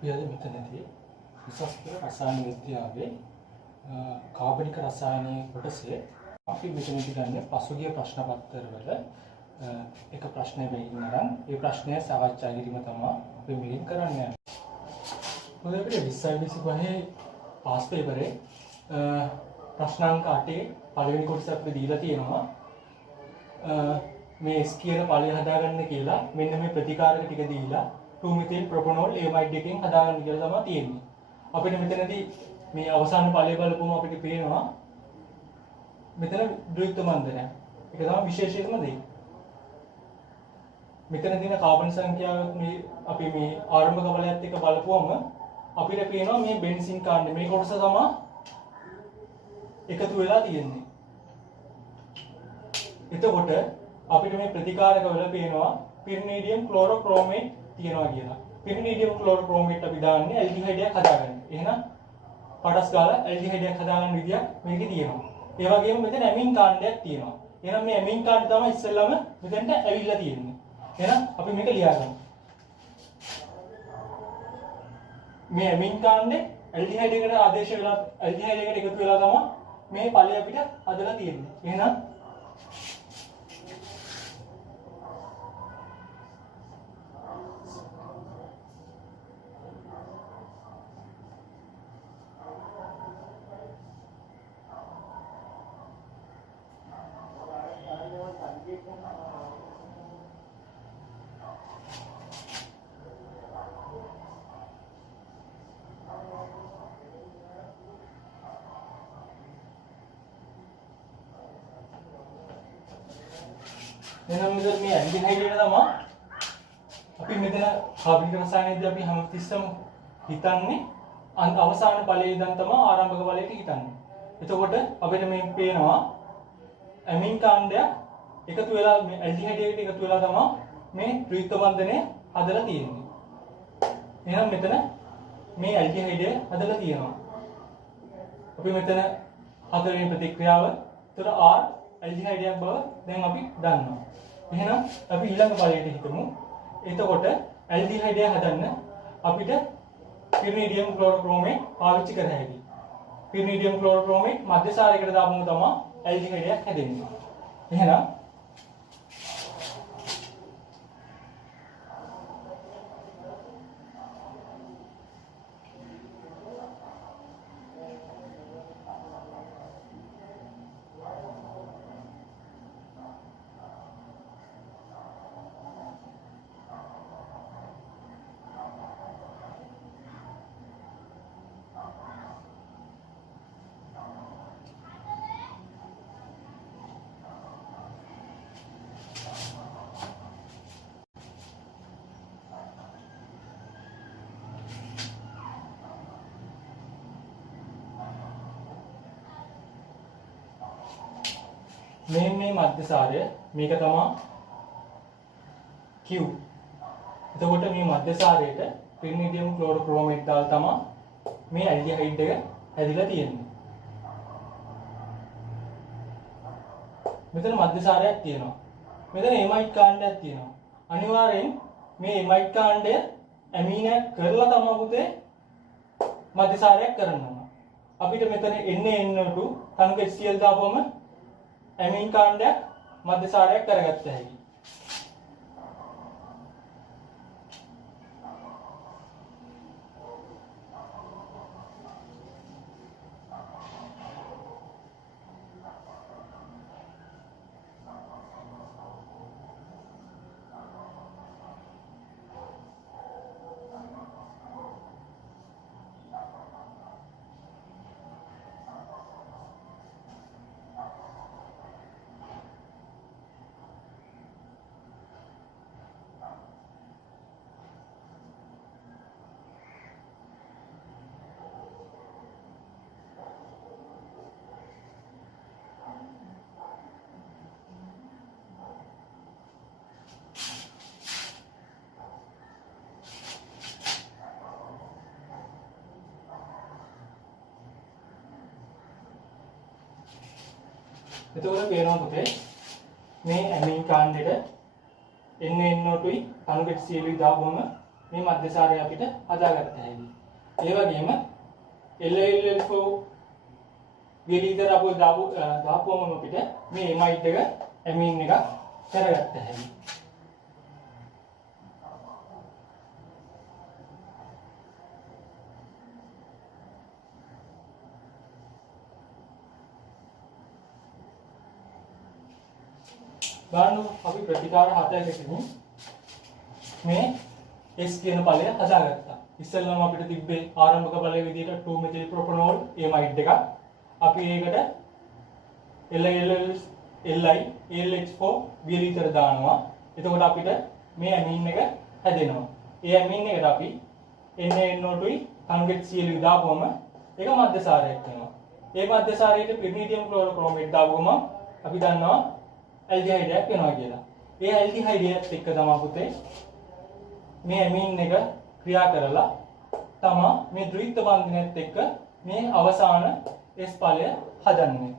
අපි අද මෙතනදී විශාස්ත්‍ර රසායන විද්‍යාවේ කාබනික රසායනයේ කොටසේ අපි මෙතනදී ගන්න පසුගිය ප්‍රශ්න පත්‍රවල එක ප්‍රශ්නයක් වෙන්න නම් ඒ ප්‍රශ්නය සාකච්ඡා කිරීම තමයි අපි මෙලින් කරන්නේ. මොකද අපිට 2025 පාස් පේපරේ ප්‍රශ්නාංක 8 පළවෙනි කොටස අපිට දීලා තියෙනවා. මේ S කියන ඵලය හදාගන්න කියලා මෙන්න මේ ප්‍රතිකාරක ටික දීලා 2 propanol amide එකෙන් හදාගන්න කියලා තමයි තියෙන්නේ. අපිට මෙතනදී මේ අවසාන ඵලය බලපුවම අපිට පේනවා මෙතන ද්විත්ව බන්ධනය. ඒක තමයි විශේෂයෙන්ම දෙන්නේ. මෙතන තියෙන කාබන් සංඛ්‍යාව මේ අපි මේ ආරම්භක බලයත් එක්ක බලපුවම අපිට පේනවා මේ බෙන්සින් කාණ්ඩ මේ කොටස තමයි එකතු වෙලා තියෙන්නේ. එතකොට අපිට මේ ප්‍රතිකාරක වල පේනවා පිරිනීඩියම් ක්ලෝරෝක්‍රෝමේට් තියනවා කියලා. පිරිනීඩියම් ක්ලෝරෝක්‍රෝමේට් අපි දාන්නේ ඇල්ඩිහයිඩයක් හදාගන්න. එහෙනම් පටස් ගාලා ඇල්ඩිහයිඩයක් හදාගන්න විදියක් මේකේ තියෙනවා. ඒ වගේම මෙතන ඇමින් කාණ්ඩයක් තියෙනවා. එහෙනම් මේ ඇමින් කාණ්ඩ තමයි ඉස්සෙල්ලාම මෙතනට ඇවිල්ලා තියෙන්නේ. එහෙනම් අපි මේක ලියාගමු. මේ ඇමින් කාණ්ඩේ ඇල්ඩිහයිඩ් එකට ආදේශ වෙලා ඇල්ඩිහයිඩ් එකට එකතු වෙලා තමයි මේ ඵලය අපිට හදලා තියෙන්නේ. එහෙනම් එහෙනම් මෙතන මේ ඇල්ඩිහයිඩ් එක තමයි අපි මෙතන කාබනික රසායනයේදී අපි හැමතිස්සම හිතන්නේ අවසාන ඵලයේ ඉඳන් තමයි ආරම්භක ඵලයට හිතන්නේ. එතකොට අපිට මේ පේනවා ඇමින් කාණ්ඩයක් එකතු වෙලා මේ ඇල්ඩිහයිඩ් එකට එකතු වෙලා තමයි මේ ද්විත්ව බන්ධනය හදලා තියෙන්නේ. එහෙනම් මෙතන මේ ඇල්ඩිහයිඩ් හදලා තියෙනවා. අපි මෙතන හතරවෙනි ප්‍රතික්‍රියාව. ඒතර R ඇල්ඩිහයිඩ් එකක් බව දැන් අපි දන්නවා. එහෙනම් අපි ඊළඟ ඵලයට හිතමු. එතකොට ඇල්ඩිහයිඩ් එක හදන්න අපිට පිරිනීඩියම් ක්ලෝරෝක්‍රෝමේට් පාවිච්චි කර හැකියි. පිරිනීඩියම් ක්ලෝරෝක්‍රෝමේට් මධ්‍යසාරයකට දාපුවම තමයි ඇල්ඩිහයිඩ් එකක් හැදෙන්නේ. එහෙනම් මේ මධ්‍යසාරය මේක තමයි Q. එතකොට මේ මධ්‍යසාරයට පිරිනීඩියම් ක්ලෝරෝක්‍රෝමේට් දාලා තමයි මේ ඇල්ඩිහයිඩ් එක හැදිලා තියෙන්නේ. මෙතන මධ්‍යසාරයක් තියෙනවා. මෙතන එමයිඩ් කාණ්ඩයක් තියෙනවා. අනිවාර්යෙන් මේ එමයිඩ් කාණ්ඩය ඇමීනයක් කරලා තමයි පුතේ මධ්‍යසාරයක් කරන්න ඕන. අපිට මෙතන NaN2 තනුක HCl දාපුවම ඇමින් කාණ්ඩයක් මධ්‍යසාරයක් කරගත්ත හැකියි. එතකොට පේනවා පුතේ මේ ඇමින් කාණ්ඩෙට NaNO2යි තනුක HCl දාපුවම මේ මධ්‍යසාරය අපිට හදාගත්ත හැකි. ඒ වගේම LLL4 විලිතර අපෝ දාපුවම අපිට මේ එමයිඩ් එක ඇමීන් එක කරගත්ත හැකි. බලන්න අපි ප්‍රතිකාර 7කකින් මේ S කියන ඵලය හදාගත්තා. ඉස්සෙල්ලාම අපිට තිබ්බේ ආරම්භක ඵලයේ විදිහට 2 මෙතිල් ප්‍රොපනෝල් එමයිඩ් එකක්. අපි ඒකට LH4 වියලීතර දානවා. එතකොට අපිට මේ ඇමීන් එක හැදෙනවා. ඒ ඇමීන් එකට අපි NaNO2යි කන්ජුගේට් CL දාපුවම ඒක මධ්‍යසාරයක් වෙනවා. ඒ මධ්‍යසාරයේ පිරිමීඩියම් ක්ලෝරෝක්‍රෝමේට් දාපුවම අපි දන්නවා ඇල්ඩිහයිඩයක් වෙනවා කියලා. ඒ ඇල්ඩිහයිඩයත් එක්ක තමයි පුතේ මේ ඇමීන් එක ක්‍රියා කරලා තමයි මේ ද්විත්ව බන්ධනයත් එක්ක මේ අවසාන S ඵලය හදන්නේ.